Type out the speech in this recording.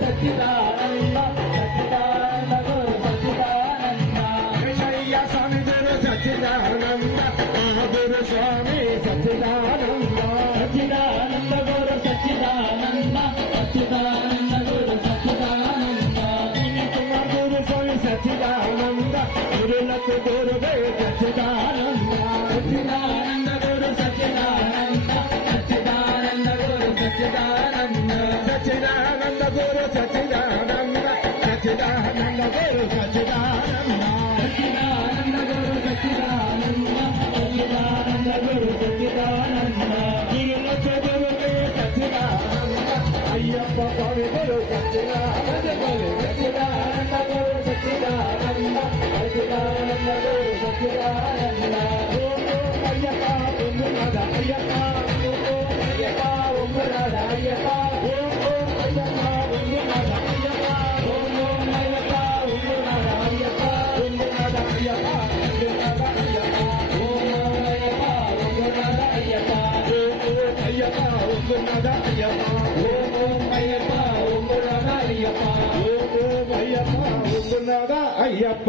సచిదానంద సచిదానంద సచిదానంద కృష్ణయ్య స్వామి గురు సచిదానంద గురు స్వామి సచిదానంద సచిదానంద గురు సచిదానంద సచిదానంద గురు సచిదానంద కుమార్ గురు స్వామి సచిదానంద గురులకు గురువే గురు సచిదానంద సచిదానంద గురు సచిదానంద సచిదానంద గురు సచ్చిదానంద సచిదానంద గురు సచ్చిదానంద గురుల చదువులే సచిదానంద అయ్యప్ప స్వామి గురు సచిదానంద అయ్యప్ప పొందునద అయ్యప్ప ఓం ఓం అయ్యప్ప ఒంగురాడ అయ్యప్ప ఓం ఓం అయ్యప్ప పొందునద అయ్యప్ప